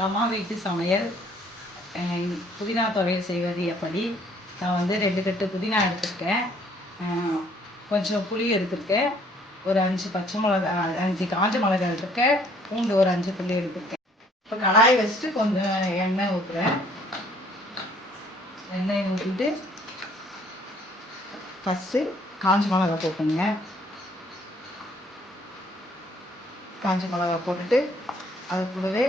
ரமா வீட்டு சமையல். புதினா துவையல் செய்வது எப்படி? நான் வந்து 2 கட்டு புதினா எடுத்துருக்கேன், கொஞ்சம் புளி எடுத்துருக்கேன், ஒரு 5 பச்சை மிளகா, 5 காஞ்ச மிளகாய் எடுத்துருக்கேன், பூண்டு ஒரு 5 புள்ளி எடுத்துருக்கேன். இப்போ கடாயை வச்சுட்டு கொஞ்சம் எண்ணெய் ஊற்றுறேன். எண்ணெய் ஊற்றிட்டு ஃபஸ்ட்டு காஞ்ச மிளகா போட்டுங்க. காஞ்ச மிளகா போட்டுட்டு அது கூடவே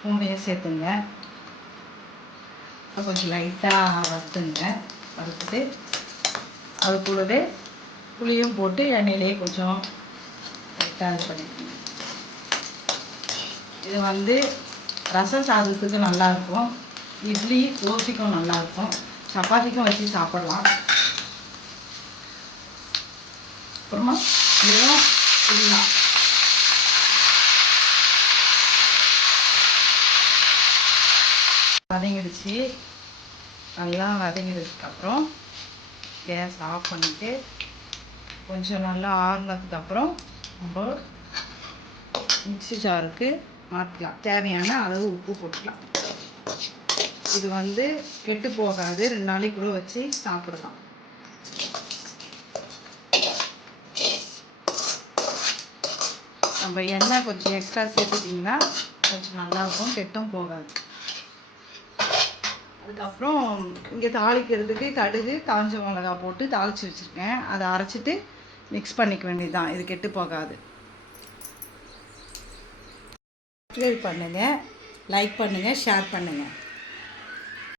பூண்டையும் சேர்த்துங்க. கொஞ்சம் லைட்டாக வறுத்துங்க. வறுத்துட்டு அது கூடவே புளியும் போட்டு எண்ணெயிலே கொஞ்சம் லைட்டாக இது பண்ணிக்கோங்க. இது வந்து ரசம் சாதத்துக்கு நல்லாயிருக்கும், இட்லி தோசைக்கும் நல்லாயிருக்கும், சப்பாத்திக்கும் வச்சு சாப்பிட்லாம். அப்புறமா இதுவும் புதினா வதங்கிடுச்சு. நல்லா வதங்கினதுக்கப்புறம் கேஸ் ஆஃப் பண்ணிவிட்டு கொஞ்சம் நல்லா ஆறுனதுக்கப்புறம் நம்ம மிக்ஸி ஜாருக்கு மாற்றலாம். தேவையான அளவு உப்பு போட்டுக்கலாம். இது வந்து கெட்டு போகாது, 2 நாளைக்கு கூட வச்சு சாப்பிடலாம். நம்ம எண்ணெய் கொஞ்சம் எக்ஸ்ட்ரா சேர்த்துட்டிங்கன்னா கொஞ்சம் நல்லாயிருக்கும், கெட்டும் போகாது. அதுக்கப்புறம் இங்கே தாளிக்கிறதுக்கு கடுகு காஞ்ச மிளகா போட்டு தாளித்து வச்சுருக்கேன். அதை அரைச்சிட்டு மிக்ஸ் பண்ணிக்க வேண்டியது தான், இது கெட்டு போகாது. சப்ஸ்கிரைப் பண்ணுங்கள், லைக் பண்ணுங்கள், ஷேர் பண்ணுங்கள்.